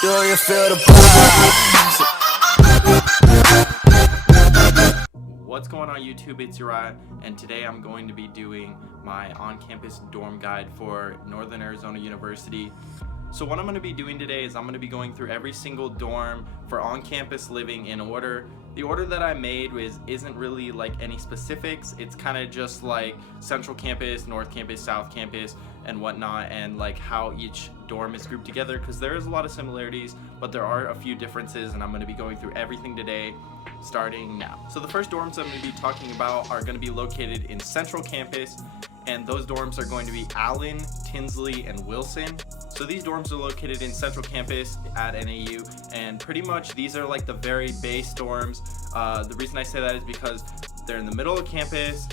Do you feel the vibes? What's going on YouTube? It's Uriah, and today I'm going to be doing my on-campus dorm guide for Northern Arizona University. So what I'm going to be doing today is I'm going to be going through every single dorm for on-campus living in order. The order that I made isn't really like any specifics. It's kind of just like Central Campus, North Campus, South Campus, and whatnot, and like how each dorm is grouped together, because there is a lot of similarities, but there are a few differences, and I'm going to be going through everything today starting now. So the first dorms I'm going to be talking about are going to be located in Central Campus, and those dorms are going to be Allen, Tinsley, and Wilson. So these dorms are located in Central Campus at NAU, and pretty much these are like the very base dorms. The reason I say that is because they're in the middle of campus.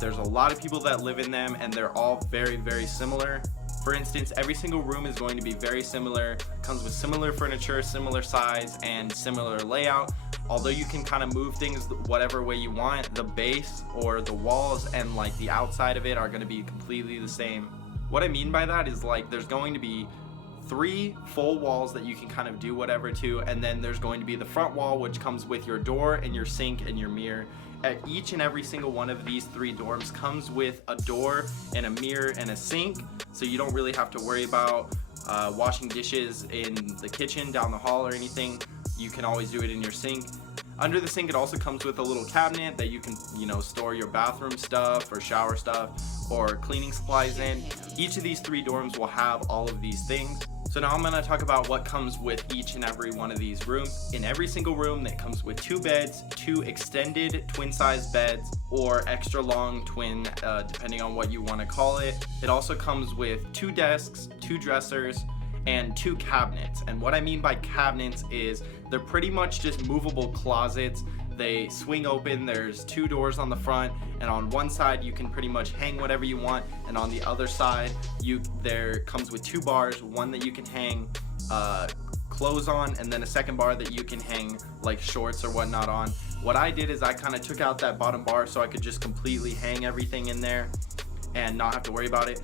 There's a lot of people that live in them, and they're all very, very similar. For instance, every single room is going to be very similar, comes with similar furniture, similar size, and similar layout. Although you can kind of move things whatever way you want, the base or the walls and like the outside of it are going to be completely the same. What I mean by that is like there's going to be 3 full walls that you can kind of do whatever to, and then there's going to be the front wall, which comes with your door and your sink and your mirror. At each and every single one of these 3 dorms comes with a door and a mirror and a sink, so you don't really have to worry about washing dishes in the kitchen down the hall or anything. You can always do it in your sink. Under the sink, it also comes with a little cabinet that you can, store your bathroom stuff or shower stuff or cleaning supplies in. Each of these 3 dorms will have all of these things. So now I'm going to talk about what comes with each and every one of these rooms. In every single room, that comes with 2 beds, 2 extended twin-size beds, or extra long twin, depending on what you want to call it. It also comes with 2 desks, 2 dressers, and 2 cabinets. And what I mean by cabinets is they're pretty much just movable closets. They swing open, there's 2 doors on the front, and on one side you can pretty much hang whatever you want, and on the other side there comes with 2 bars, one that you can hang clothes on, and then a second bar that you can hang like shorts or whatnot on. What I did is I kind of took out that bottom bar so I could just completely hang everything in there and not have to worry about it.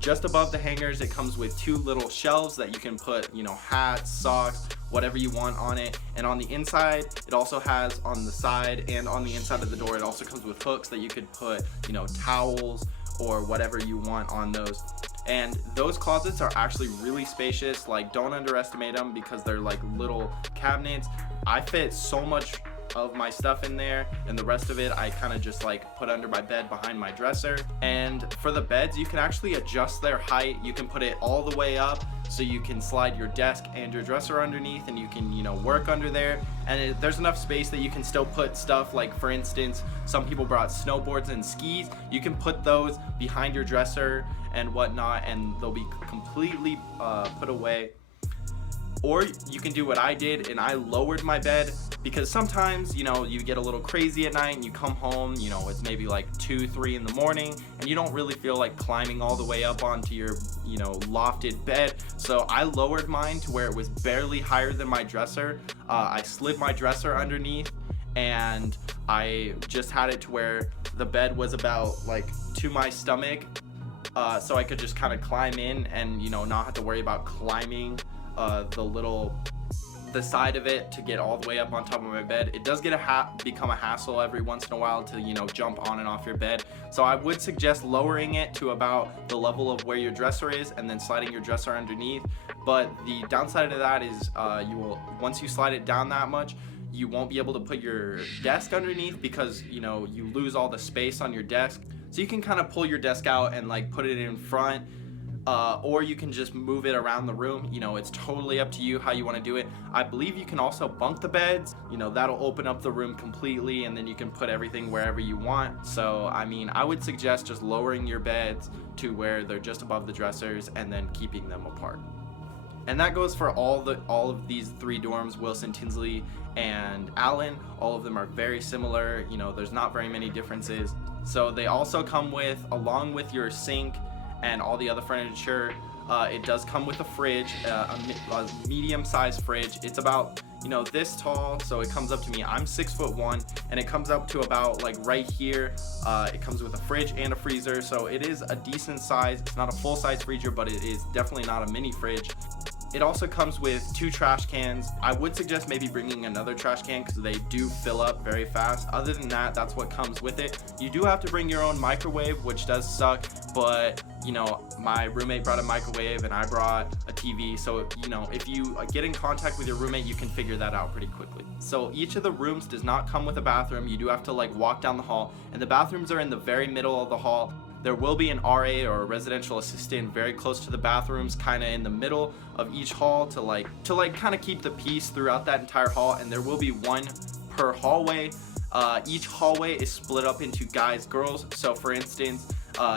Just above the hangers, it comes with 2 little shelves that you can put, hats, socks, whatever you want on it. And on the inside, it also has on the side and on the inside of the door, it also comes with hooks that you could put, towels or whatever you want on those. And those closets are actually really spacious. Like, don't underestimate them because they're like little cabinets. I fit so much of my stuff in there, and the rest of it I kind of just like put under my bed behind my dresser. And for the beds, you can actually adjust their height. You can put it all the way up so you can slide your desk and your dresser underneath, and you can work under there, and there's enough space that you can still put stuff. Like, for instance, some people brought snowboards and skis. You can put those behind your dresser and whatnot, and they'll be completely put away. Or you can do what I did, and I lowered my bed, because sometimes, you get a little crazy at night and you come home, it's maybe like 2, 3 in the morning, and you don't really feel like climbing all the way up onto your, lofted bed. So I lowered mine to where it was barely higher than my dresser. I slid my dresser underneath, and I just had it to where the bed was about like to my stomach, so I could just kind of climb in and, not have to worry about climbing the side of it to get all the way up on top of my bed. It does become a hassle every once in a while to jump on and off your bed. So I would suggest lowering it to about the level of where your dresser is, and then sliding your dresser underneath. But the downside of that is once you slide it down that much, you won't be able to put your desk underneath, because you lose all the space on your desk. So you can kind of pull your desk out and like put it in front. Or you can just move it around the room. It's totally up to you how you want to do it. I believe you can also bunk the beds. That'll open up the room completely, and then you can put everything wherever you want. So, I would suggest just lowering your beds to where they're just above the dressers, and then keeping them apart. And that goes for all of these 3 dorms, Wilson, Tinsley, and Allen. All of them are very similar. There's not very many differences. So they also come with, along with your sink and all the other furniture, it does come with a fridge, a medium-sized fridge. It's about this tall, so it comes up to me. I'm 6'1", and it comes up to about like right here. It comes with a fridge and a freezer, so it is a decent size. It's not a full-size freezer, but it is definitely not a mini fridge. It also comes with 2 trash cans. I would suggest maybe bringing another trash can because they do fill up very fast. Other than that, that's what comes with it. You do have to bring your own microwave, which does suck, but you know, my roommate brought a microwave and I brought a TV, so you know, if you get in contact with your roommate, you can figure that out pretty quickly. So each of the rooms does not come with a bathroom. You do have to like walk down the hall, and the bathrooms are in the very middle of the hall. There will be an RA or a residential assistant very close to the bathrooms, kind of in the middle of each hall to kind of keep the peace throughout that entire hall, and there will be one per hallway. Each hallway is split up into guys, girls. So for instance,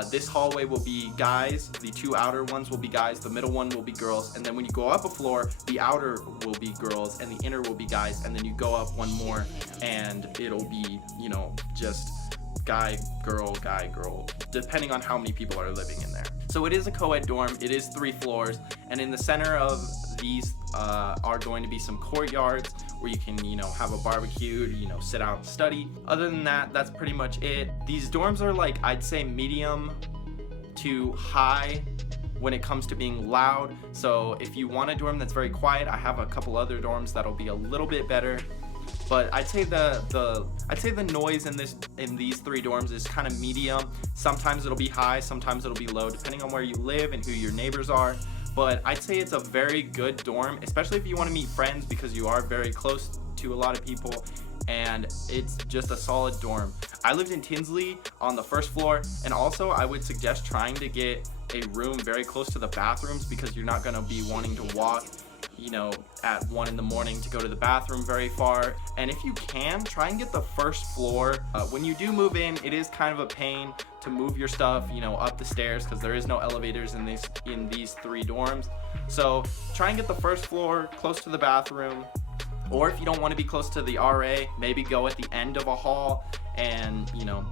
this hallway will be guys, the 2 outer ones will be guys, the middle one will be girls, and then when you go up a floor, the outer will be girls and the inner will be guys, and then you go up one more and it'll be, you know, just guy, girl, depending on how many people are living in there. So it is a co-ed dorm, it is 3 floors, and in the center of these are going to be some courtyards where you can, you know, have a barbecue, you know, sit out and study. Other than that, that's pretty much it. These dorms are like, I'd say medium to high when it comes to being loud. So if you want a dorm that's very quiet, I have a couple other dorms that'll be a little bit better. But I'd say the noise in these 3 dorms is kind of medium. Sometimes it'll be high, sometimes it'll be low, depending on where you live and who your neighbors are. But I'd say it's a very good dorm, especially if you want to meet friends, because you are very close to a lot of people, and it's just a solid dorm. I lived in Tinsley on the 1st floor, and also I would suggest trying to get a room very close to the bathrooms, because you're not going to be wanting to walk, you know, at 1 in the morning to go to the bathroom very far. And if you can, try and get the 1st floor. When you do move in, it is kind of a pain to move your stuff, you know, up the stairs, because there is no elevators in these 3 dorms. So try and get the 1st floor close to the bathroom, or if you don't want to be close to the RA, maybe go at the end of a hall and, you know,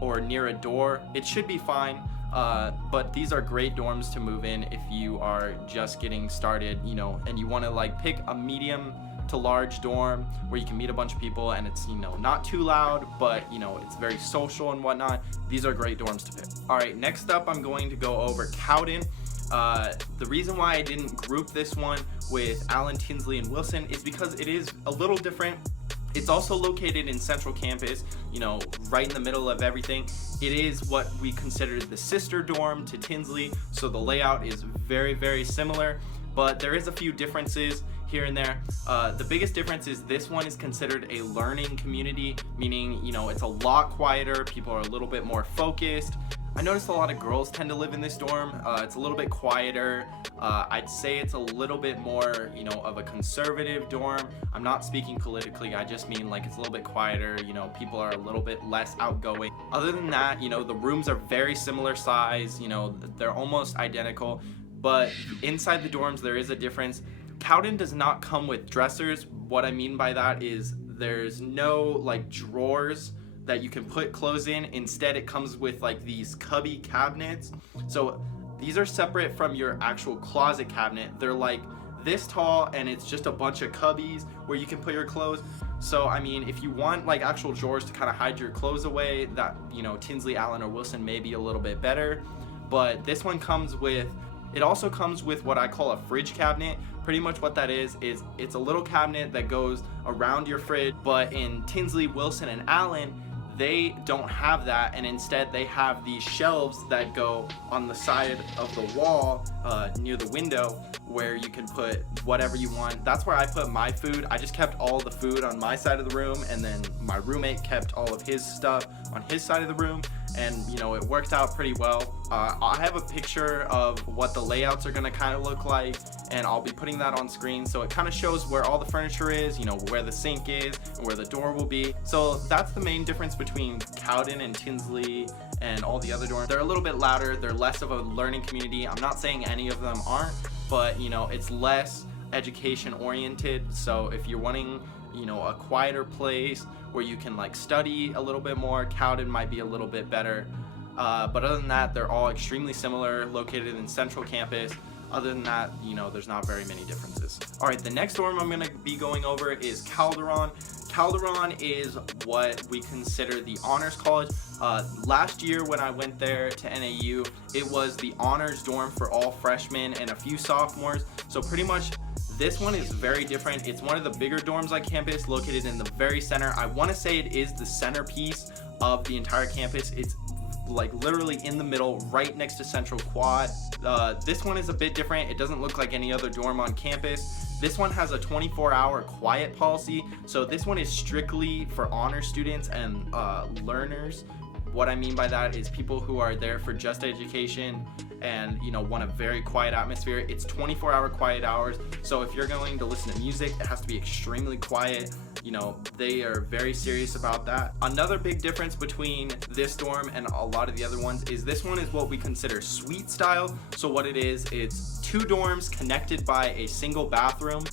or near a door. It should be fine. But these are great dorms to move in if you are just getting started, you know, and you want to like pick a medium to large dorm where you can meet a bunch of people and it's, you know, not too loud, but you know, it's very social and whatnot. These are great dorms to pick. All right, next up I'm going to go over Cowden. The reason why I didn't group this one with Allen, Tinsley, and Wilson is because it is a little different. It's also located in Central Campus, you know, right in the middle of everything. It is what we consider the sister dorm to Tinsley, so the layout is very, very similar, but there is a few differences here and there. The biggest difference is this one is considered a learning community, meaning, you know, it's a lot quieter, people are a little bit more focused. I noticed a lot of girls tend to live in this dorm. It's a little bit quieter. I'd say it's a little bit more, you know, of a conservative dorm. I'm not speaking politically, I just mean like it's a little bit quieter, you know, people are a little bit less outgoing. Other than that, you know, the rooms are very similar size, you know, they're almost identical, but inside the dorms there is a difference. Cowden does not come with dressers. What I mean by that is there's no like drawers that you can put clothes in. Instead, it comes with like these cubby cabinets. So these are separate from your actual closet cabinet. They're like this tall, and it's just a bunch of cubbies where you can put your clothes. So I mean, if you want like actual drawers to kind of hide your clothes away, that, you know, Tinsley, Allen, or Wilson may be a little bit better. But this one comes with, it also comes with what I call a fridge cabinet. Pretty much what that is it's a little cabinet that goes around your fridge, but in Tinsley, Wilson, and Allen, they don't have that, and instead they have these shelves that go on the side of the wall near the window where you can put whatever you want. That's where I put my food. I just kept all the food on my side of the room, and then my roommate kept all of his stuff on his side of the room, and you know, it worked out pretty well. I have a picture of what the layouts are gonna kind of look like, and I'll be putting that on screen, so it kind of shows where all the furniture is, you know, where the sink is and where the door will be. So that's the main difference between Cowden and Tinsley and all the other dorms. They're a little bit louder, they're less of a learning community. I'm not saying any of them aren't, but you know, it's less education oriented. So if you're wanting, you know, a quieter place where you can like study a little bit more, Cowden might be a little bit better. But other than that, they're all extremely similar, located in Central Campus. Other than that, you know, there's not very many differences. All right, the next dorm I'm gonna be going over is Caldron. Caldron is what we consider the honors college. Last year when I went there to NAU, it was the honors dorm for all freshmen and a few sophomores. So pretty much this one is very different. It's one of the bigger dorms on campus, located in the very center. I want to say it is the centerpiece of the entire campus. It's like literally in the middle, right next to Central Quad. This one is a bit different. It doesn't look like any other dorm on campus. This one has a 24-hour quiet policy. So this one is strictly for honor students and learners. What I mean by that is people who are there for just education and want a very quiet atmosphere. It's 24-hour quiet hours. So if you're going to listen to music, it has to be extremely quiet. They are very serious about that. Another big difference between this dorm and a lot of the other ones is this one is what we consider suite style. So what it is, it's 2 dorms connected by a single bathroom.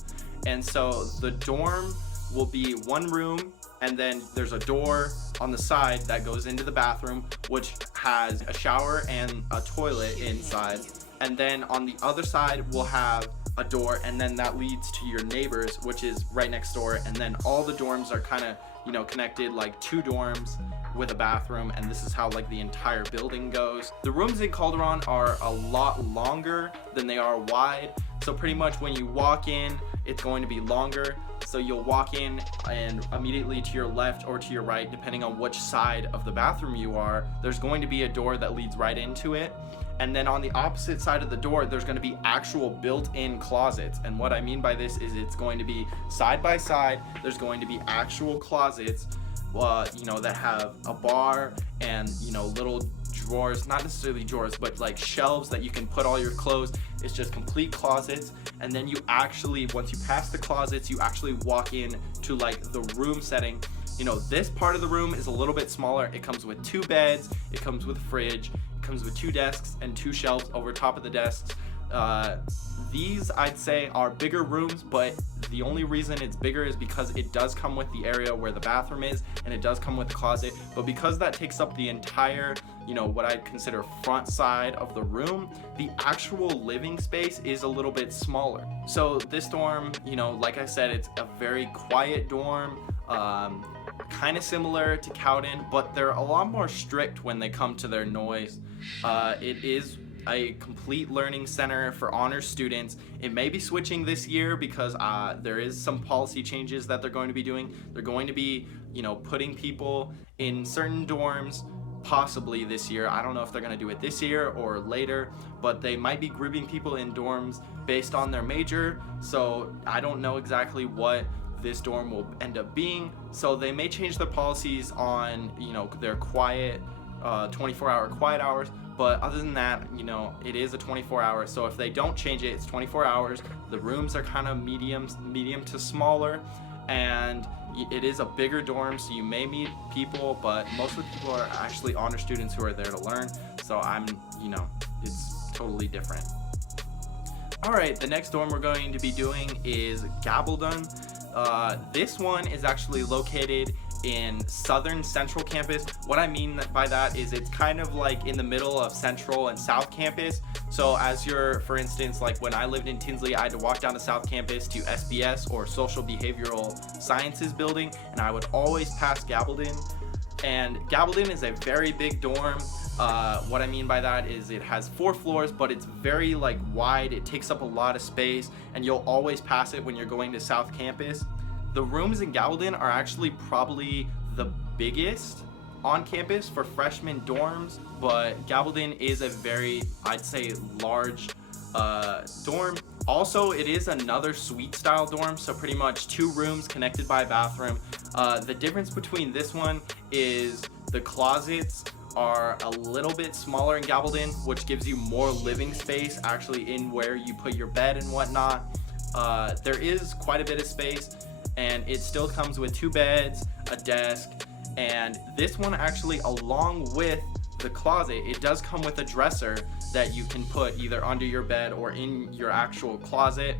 And so the dorm will be 1 room, and then there's a door on the side that goes into the bathroom, which has a shower and a toilet inside. And then on the other side, we'll have a door, and then that leads to your neighbors, which is right next door. And then all the dorms are kind of connected like 2 dorms with a bathroom, and this is how like the entire building goes. The rooms in Caldron are a lot longer than they are wide. So pretty much when you walk in, it's going to be longer. So you'll walk in, and immediately to your left or to your right, depending on which side of the bathroom you are, there's going to be a door that leads right into it. And then on the opposite side of the door, there's going to be actual built-in closets. And what I mean by this is it's going to be side by side. There's going to be actual closets, that have a bar and, little drawers, not necessarily drawers, but like shelves that you can put all your clothes. It's just complete closets. And then you actually, once you pass the closets, you actually walk in to like the room setting. This part of the room is a little bit smaller. It comes with 2 beds, it comes with a fridge, it comes with 2 desks and 2 shelves over top of the desks. These I'd say are bigger rooms, but the only reason it's bigger is because it does come with the area where the bathroom is, and it does come with the closet. But because that takes up the entire, what I'd consider front side of the room, the actual living space is a little bit smaller. So this dorm, like I said, it's a very quiet dorm, kind of similar to Cowden, but they're a lot more strict when they come to their noise. It is a complete learning center for honor students. It may be switching this year because there is some policy changes that they're going to be doing. They're going to be, putting people in certain dorms possibly this year. I don't know if they're going to do it this year or later, but they might be grouping people in dorms based on their major. So I don't know exactly what this dorm will end up being. So they may change their policies on, their quiet 24-hour quiet hours. But other than that, it is a 24-hour. So if they don't change it, it's 24 hours. The rooms are kind of medium to smaller, and it is a bigger dorm. So you may meet people, but most of the people are actually honor students who are there to learn. So it's totally different. All right, the next dorm we're going to be doing is Cowden. This one is actually located in southern central campus. What I mean by that is it's kind of like in the middle of central and south campus. So as for instance, like when I lived in Tinsley, I had to walk down to south campus to SBS, or Social Behavioral Sciences building, and I would always pass Cowden. And Cowden is a very big dorm. What I mean by that is it has 4 floors, but it's very wide. It takes up a lot of space, and you'll always pass it when you're going to South Campus. The rooms in Cowden are actually probably the biggest on campus for freshman dorms, but Cowden is a very, I'd say, large dorm. Also, it is another suite style dorm, so pretty much 2 rooms connected by a bathroom. The difference between this one is the closets are a little bit smaller in Cowden, which gives you more living space actually in where you put your bed and whatnot. There is quite a bit of space, and it still comes with 2 beds, a desk, and this one actually, along with the closet, it does come with a dresser that you can put either under your bed or in your actual closet.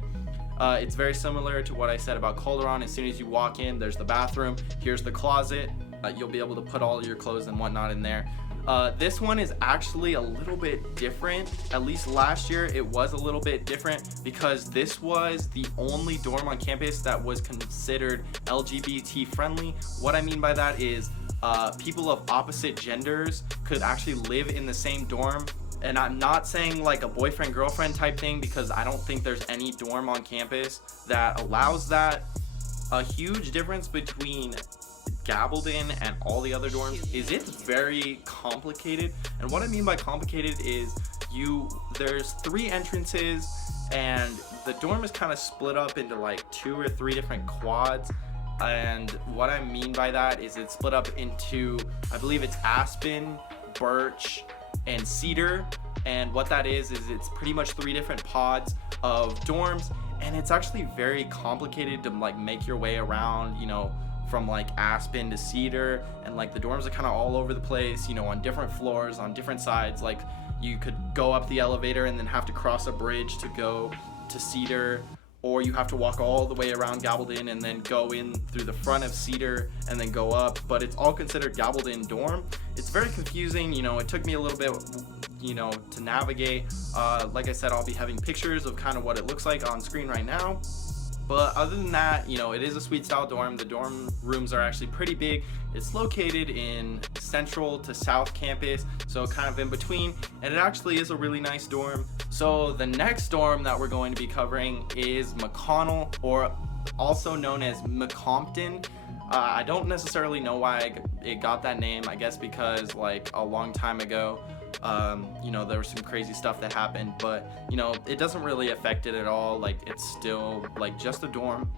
It's very similar to what I said about Caldron. As soon as you walk in, there's the bathroom, here's the closet. You'll be able to put all your clothes and whatnot in there. This one is actually a little bit different. At least last year it was a little bit different because this was the only dorm on campus that was considered LGBT friendly. What I mean by that is people of opposite genders could actually live in the same dorm. And I'm not saying like a boyfriend girlfriend type thing, because I don't think there's any dorm on campus that allows that. A huge difference between Gabaldon and all the other dorms is it's very complicated. And what I mean by complicated is there's 3 entrances, and the dorm is kind of split up into like 2 or 3 different quads. And what I mean by that is it's split up into, I believe it's Aspen, Birch, and Cedar. And what that is it's pretty much 3 different pods of dorms, and it's actually very complicated to like make your way around, from like Aspen to Cedar. And like the dorms are kind of all over the place, on different floors, on different sides. Like you could go up the elevator and then have to cross a bridge to go to Cedar, or you have to walk all the way around Gabaldon and then go in through the front of Cedar and then go up. But it's all considered Gabaldon dorm. It's very confusing. It took me a little bit to navigate. Like I said, I'll be having pictures of kind of what it looks like on screen right now. But other than that, it is a suite style dorm. The dorm rooms are actually pretty big. It's located in Central to South Campus, so kind of in between, and it actually is a really nice dorm. So the next dorm that we're going to be covering is McConnell, or also known as McCompton. I don't necessarily know why it got that name. I guess because like a long time ago, there was some crazy stuff that happened, but it doesn't really affect it at all. Like it's still like just a dorm.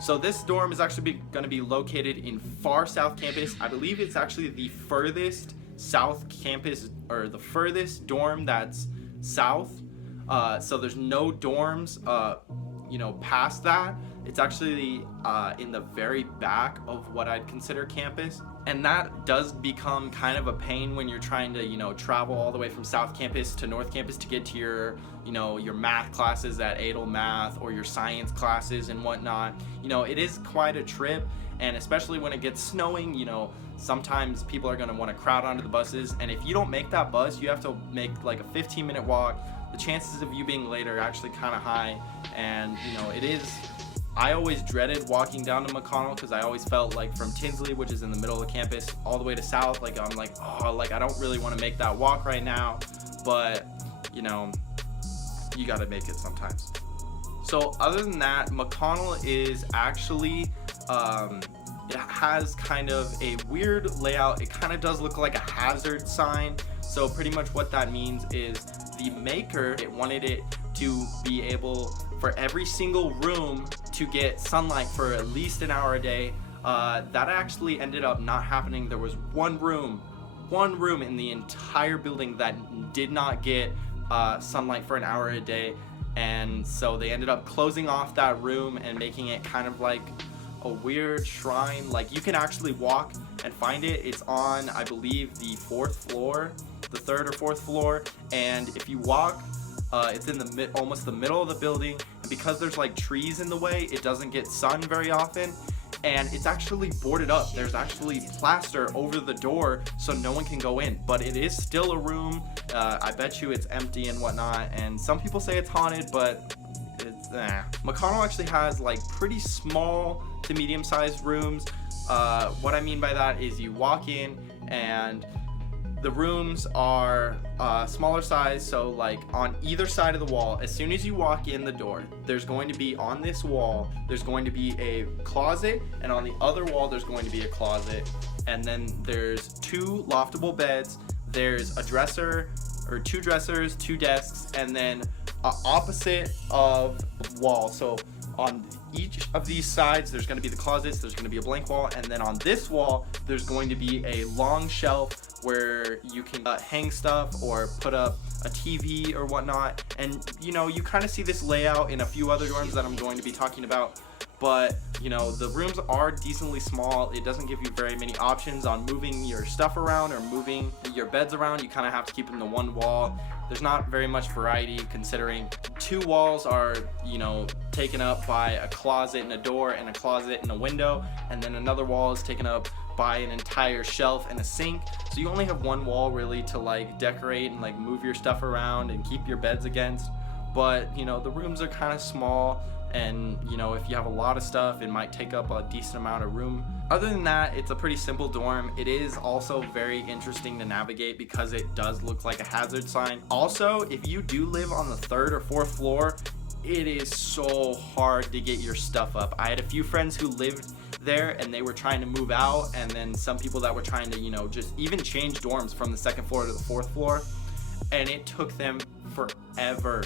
So this dorm is actually going to be located in far South Campus. I believe it's actually the furthest South Campus, or the furthest dorm that's south. So there's no dorms past that. It's actually in the very back of what I'd consider campus. And that does become kind of a pain when you're trying to, travel all the way from South Campus to North Campus to get to your math classes at Adel Math, or your science classes and whatnot. It is quite a trip, and especially when it gets snowing, sometimes people are going to want to crowd onto the buses. And if you don't make that bus, you have to make like a 15-minute walk. The chances of you being late are actually kind of high, and it is. I always dreaded walking down to McConnell, because I always felt like from Tinsley, which is in the middle of campus, all the way to South, like I'm like, I don't really want to make that walk right now, but you got to make it sometimes. So other than that, McConnell is actually it has kind of a weird layout. It kind of does look like a hazard sign. So pretty much what that means is the maker, it wanted it to be able for every single room to get sunlight for at least an hour a day. That actually ended up not happening. There was one room in the entire building that did not get sunlight for an hour a day, and so they ended up closing off that room and making it kind of like a weird shrine. Like you can actually walk and find it. It's on, I believe, the 4th floor, the 3rd or 4th floor, and if you walk, it's in almost the middle of the building, and because there's like trees in the way, it doesn't get sun very often, and it's actually boarded up. There's actually plaster over the door so no one can go in, but it is still a room. I bet you it's empty and whatnot, and some people say it's haunted, but it's McConnell actually has like pretty small to medium-sized rooms. What I mean by that is you walk in and the rooms are smaller size, so like on either side of the wall, as soon as you walk in the door, there's going to be on this wall, there's going to be a closet, and on the other wall there's going to be a closet, and then there's 2 loftable beds, there's a dresser, or 2 dressers, 2 desks, and then opposite of the wall. So on each of these sides there's going to be the closets, there's going to be a blank wall, and then on this wall there's going to be a long shelf where you can hang stuff or put up a TV or whatnot. And you kind of see this layout in a few other dorms that I'm going to be talking about, but the rooms are decently small. It doesn't give you very many options on moving your stuff around or moving your beds around. You kind of have to keep them to one wall. There's not very much variety, considering 2 walls are taken up by a closet and a door, and a closet and a window, and then another wall is taken up by an entire shelf and a sink. So you only have 1 wall really to like decorate and like move your stuff around and keep your beds against. But the rooms are kind of small, and you know, if you have a lot of stuff, it might take up a decent amount of room. Other than that, it's a pretty simple dorm. It is also very interesting to navigate because it does look like a hazard sign. Also, if you do live on the 3rd or 4th floor, it is so hard to get your stuff up. I had a few friends who lived there and they were trying to move out, and then some people that were trying to, you know, just even change dorms from the 2nd floor to the 4th floor, and it took them forever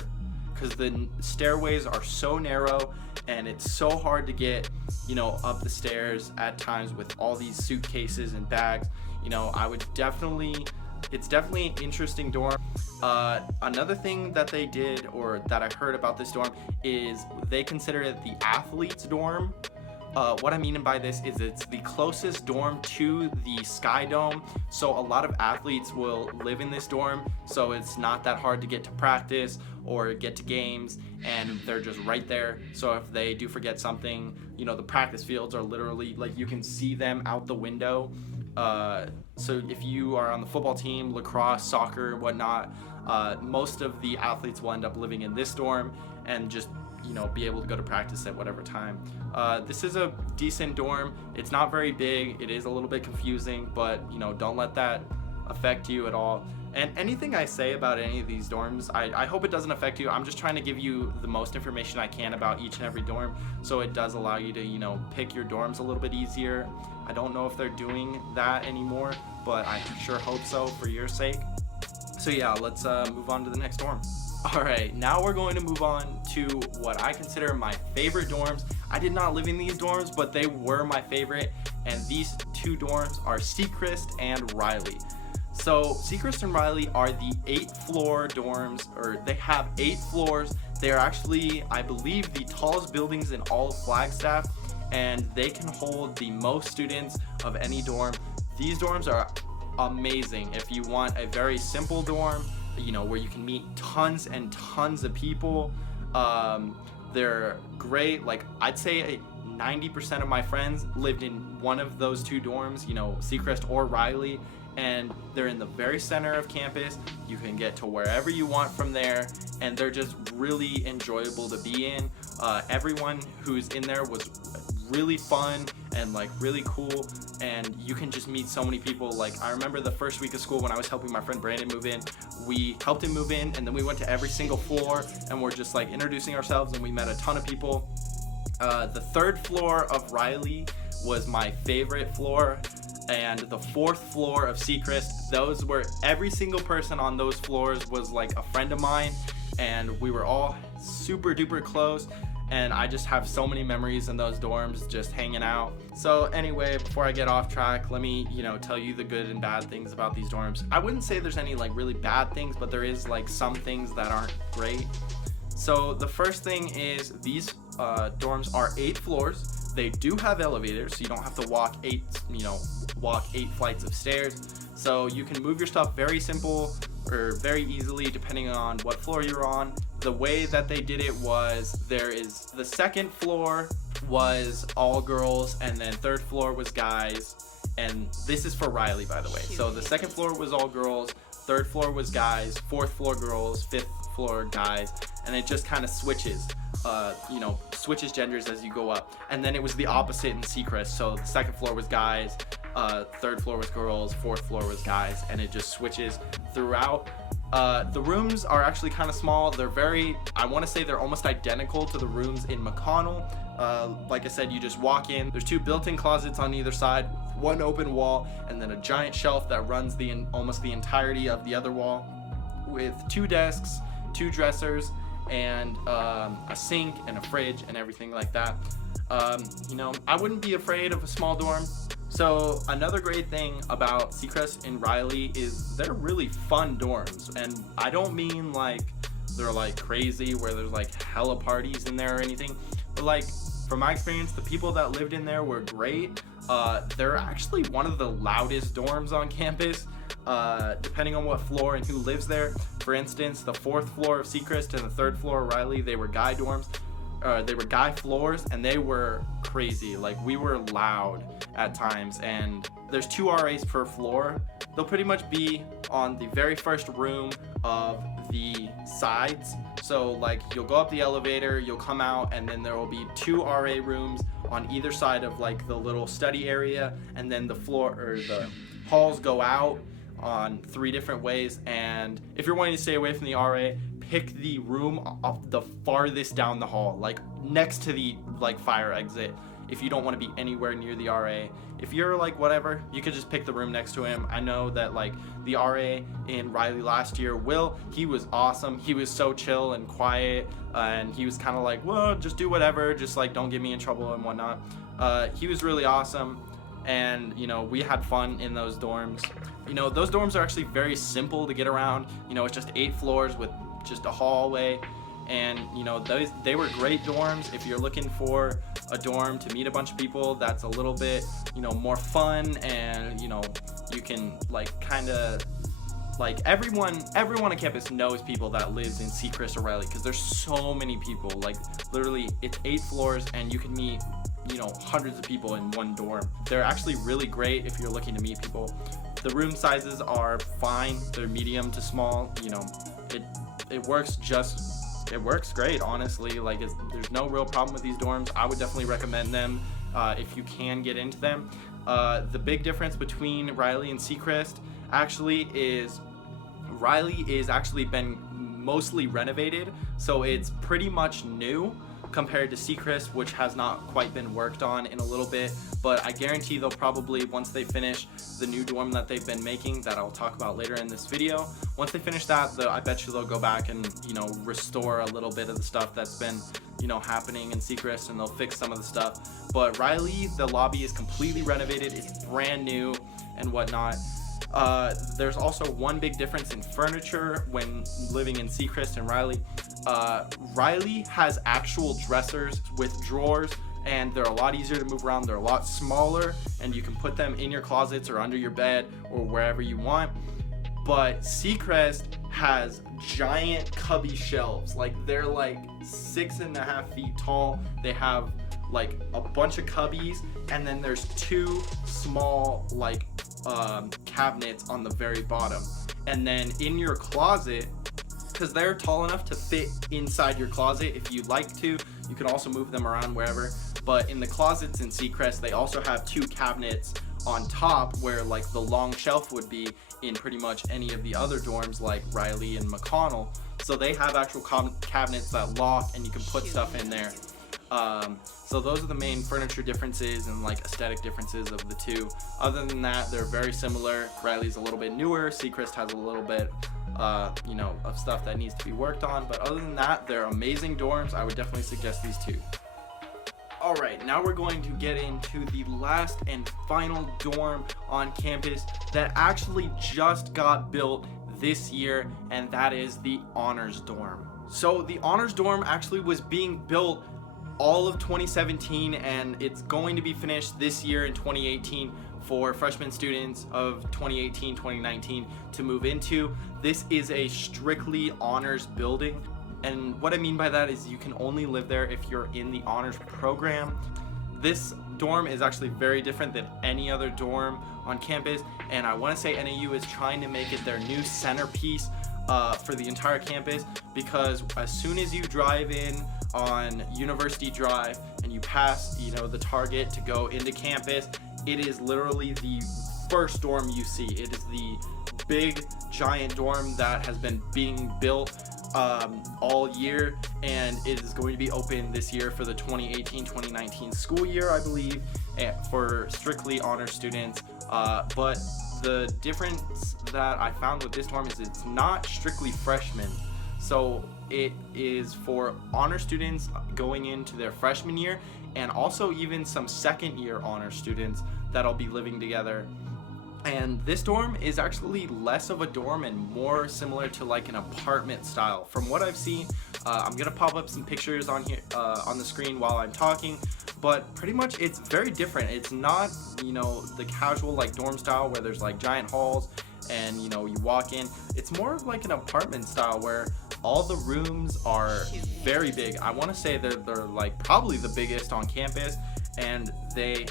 because the stairways are so narrow and it's so hard to get, you know, up the stairs at times with all these suitcases and bags. You know, it's definitely an interesting dorm. Another thing that they did, or that I heard about this dorm, is they consider it the athletes dorm. What I mean by this is it's the closest dorm to the Sky Dome, so a lot of athletes will live in this dorm, so it's not that hard to get to practice or get to games, and they're just right there. So if they do forget something, you know, the practice fields are literally, like, you can see them out the window. So if you are on the football team, lacrosse, soccer, whatnot, most of the athletes will end up living in this dorm and just, you know, be able to go to practice at whatever time. This is a decent dorm. It's not very big. It is a little bit confusing, but, you know, don't let that affect you at all. And anything I say about any of these dorms, I hope it doesn't affect you. I'm just trying to give you the most information I can about each and every dorm, so it does allow you to, you know, pick your dorms a little bit easier. I don't know if they're doing that anymore, but I sure hope so for your sake. So yeah, let's move on to the next dorm. Alright, now we're going to move on to what I consider my favorite dorms. I did not live in these dorms, but they were my favorite, and these two dorms are Seacrest and Riley. So Seacrest and Riley are the 8th floor dorms, or they have 8 floors. They are actually, I believe, the tallest buildings in all of Flagstaff, and they can hold the most students of any dorm. These dorms are amazing if you want a very simple dorm, you know, where you can meet tons and tons of people. They're great. Like, I'd say 90% of my friends lived in one of those two dorms, you know, Seacrest or Riley, and they're in the very center of campus. You can get to wherever you want from there, and they're just really enjoyable to be in. Everyone who's in there was really fun and like really cool, and you can just meet so many people. Like, I remember the first week of school when I was helping my friend Brandon move in, we helped him move in, and then we went to every single floor and we're just like introducing ourselves, and we met a ton of people. The 3rd floor of Riley was my favorite floor, and the 4th floor of Seacrest, those were, every single person on those floors was like a friend of mine, and we were all super duper close. And I just have so many memories in those dorms just hanging out. So anyway, before I get off track, let me, you know, tell you the good and bad things about these dorms. I wouldn't say there's any like really bad things, but there is like some things that aren't great. So the first thing is these dorms are 8 floors. They do have elevators, so you don't have to walk 8 flights of stairs. So you can move your stuff very simple or very easily depending on what floor you're on. The way that they did it was, there is the 2nd floor was all girls, and then 3rd floor was guys. And this is for Riley, by the way. So the 2nd floor was all girls, 3rd floor was guys, 4th floor girls, 5th floor guys, and it just kind of switches. Switches genders as you go up. And then it was the opposite in Seacrest. So the 2nd floor was guys, 3rd floor was girls, 4th floor was guys, and it just switches throughout. The rooms are actually kind of small. They're I want to say they're almost identical to the rooms in McConnell. Like I said, you just walk in. There's 2 built-in closets on either side, 1 open wall, and then a giant shelf that runs almost the entirety of the other wall, with 2 desks, 2 dressers, and a sink and a fridge and everything like that. I wouldn't be afraid of a small dorm. So another great thing about Seacrest and Riley is they're really fun dorms, and I don't mean like they're like crazy where there's like hella parties in there or anything, but like from my experience, the people that lived in there were great. They're actually one of the loudest dorms on campus, depending on what floor and who lives there. For instance, the 4th floor of Seacrest and the 3rd floor of Riley, they were guy dorms. They were guy floors, and they were crazy. Like, we were loud at times, and there's 2 RAs per floor. They'll pretty much be on the very first room of the sides. So like you'll go up the elevator, you'll come out, and then there will be 2 RA rooms on either side of like the little study area, and then the floor or the halls go out on 3 different ways. And if you're wanting to stay away from the RA, pick the room off the farthest down the hall, like next to the like fire exit, if you don't want to be anywhere near the RA. If you're like whatever, you could just pick the room next to him. I know that like the RA in Riley last year, Will, he was awesome. He was so chill and quiet, and he was kind of like, well, just do whatever, just like don't get me in trouble and whatnot. He was really awesome, and you know, we had fun in those dorms. You know, those dorms are actually very simple to get around. You know, it's just 8 floors with just a hallway, and you know, they were great dorms. If you're looking for a dorm to meet a bunch of people that's a little bit, you know, more fun, and you know, you can like kind of like everyone on campus knows people that lives in Sechrist or Riley, because there's so many people. Like literally it's 8 floors and you can meet, you know, hundreds of people in one dorm. They're actually really great if you're looking to meet people. The room sizes are fine, they're medium to small. You know, it works great, honestly. Like there's no real problem with these dorms. I would definitely recommend them if you can get into them. The big difference between Riley and Sechrist actually is Riley is actually been mostly renovated, so it's pretty much new compared to Sechrist, which has not quite been worked on in a little bit. But I guarantee they'll probably, once they finish the new dorm that they've been making, that I'll talk about later in this video, once they finish that, I bet you they'll go back and, you know, restore a little bit of the stuff that's been, you know, happening in Sechrist, and they'll fix some of the stuff. But Riley, the lobby is completely renovated, it's brand new and whatnot. There's also one big difference in furniture when living in Sechrist and Riley. Riley has actual dressers with drawers, and they're a lot easier to move around. They're a lot smaller, and you can put them in your closets or under your bed or wherever you want. But Sechrist has giant cubby shelves. Like they're like 6.5 feet tall. They have like a bunch of cubbies, and then there's 2 small like cabinets on the very bottom. And then in your closet, because they're tall enough to fit inside your closet if you'd like to, you can also move them around wherever. But in the closets in Sechrist, they also have 2 cabinets on top where like the long shelf would be in pretty much any of the other dorms like Riley and McConnell. So they have actual cabinets that lock, and you can put stuff in there. So those are the main furniture differences and like aesthetic differences of the 2. Other than that, they're very similar. Riley's a little bit newer. Sechrist has a little bit you know, of stuff that needs to be worked on, but other than that, they're amazing dorms. I would definitely suggest these 2. Alright, now we're going to get into the last and final dorm on campus that actually just got built this year, and that is the Honors Dorm. So the Honors Dorm actually was being built all of 2017, and it's going to be finished this year in 2018 for freshman students of 2018-2019 to move into. This is a strictly honors building, and what I mean by that is you can only live there if you're in the honors program. This dorm is actually very different than any other dorm on campus, and I want to say NAU is trying to make it their new centerpiece for the entire campus, because as soon as you drive in on University Drive and you pass, you know, the Target to go into campus, it is literally the first dorm you see. It is the big giant dorm that has been being built all year, and it is going to be open this year for the 2018-2019 school year, I believe, for strictly honor students. But the difference that I found with this dorm is it's not strictly freshmen. So it is for honor students going into their freshman year, and also even some second year honor students that'll be living together. And this dorm is actually less of a dorm and more similar to like an apartment style. From what I've seen, I'm gonna pop up some pictures on here on the screen while I'm talking, but pretty much it's very different. It's not, you know, the casual like dorm style where there's like giant halls and, you know, you walk in. It's more of like an apartment style where all the rooms are very big. I want to say they're like probably the biggest on campus, and they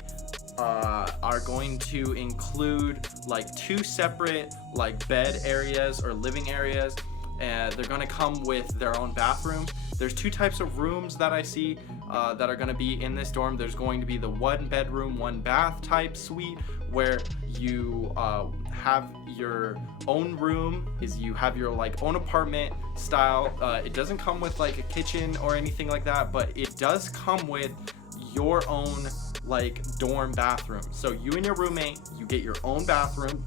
are going to include like 2 separate like bed areas or living areas They're going to come with their own bathroom. There's two types of rooms that I see that are going to be in this dorm. There's going to be the 1 bedroom, 1 bath type suite, where you have your own room, you have your like own apartment style. It doesn't come with like a kitchen or anything like that, but it does come with your own like dorm bathroom. So you and your roommate, you get your own bathroom.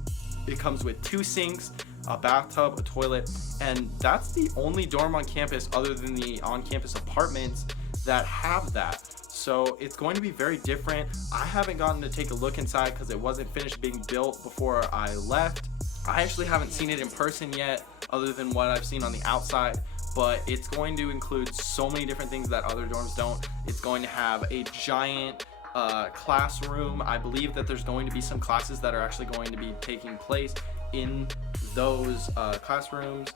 It comes with 2 sinks, a bathtub, a toilet, and that's the only dorm on campus other than the on-campus apartments that have that. So it's going to be very different. I haven't gotten to take a look inside because it wasn't finished being built before I left. I actually haven't seen it in person yet, other than what I've seen on the outside, but it's going to include so many different things that other dorms don't. It's going to have a giant classroom. I believe that there's going to be some classes that are actually going to be taking place in those classrooms,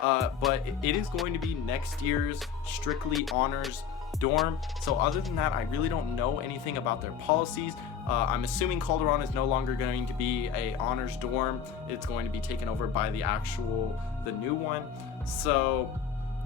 but it is going to be next year's strictly honors dorm. So other than that, I really don't know anything about their policies. I'm assuming Caldron is no longer going to be a honors dorm. It's going to be taken over by the new one. So,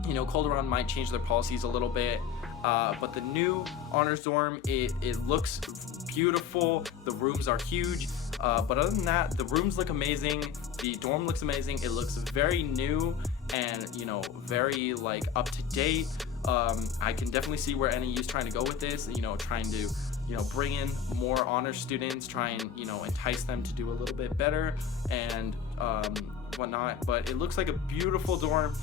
you know, Caldron might change their policies a little bit. But the new honors dorm, it looks beautiful. The rooms are huge. But other than that, the rooms look amazing. The dorm looks amazing. It looks very new and, you know, very like up to date. I can definitely see where NAU is trying to go with this, you know, trying to, you know, bring in more honors students, try and, you know, entice them to do a little bit better and whatnot. But it looks like a beautiful dorm.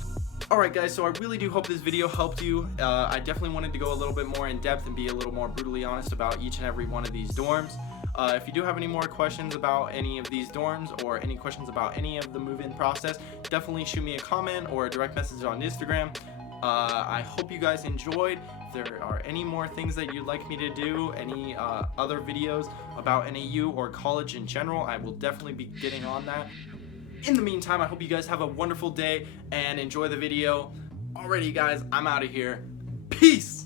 Alright guys, so I really do hope this video helped you. I definitely wanted to go a little bit more in depth and be a little more brutally honest about each and every one of these dorms. If you do have any more questions about any of these dorms or any questions about any of the move-in process, definitely shoot me a comment or a direct message on Instagram. I hope you guys enjoyed. If there are any more things that you'd like me to do, any other videos about NAU or college in general, I will definitely be getting on that. In the meantime, I hope you guys have a wonderful day and enjoy the video. Alrighty guys, I'm out of here. Peace!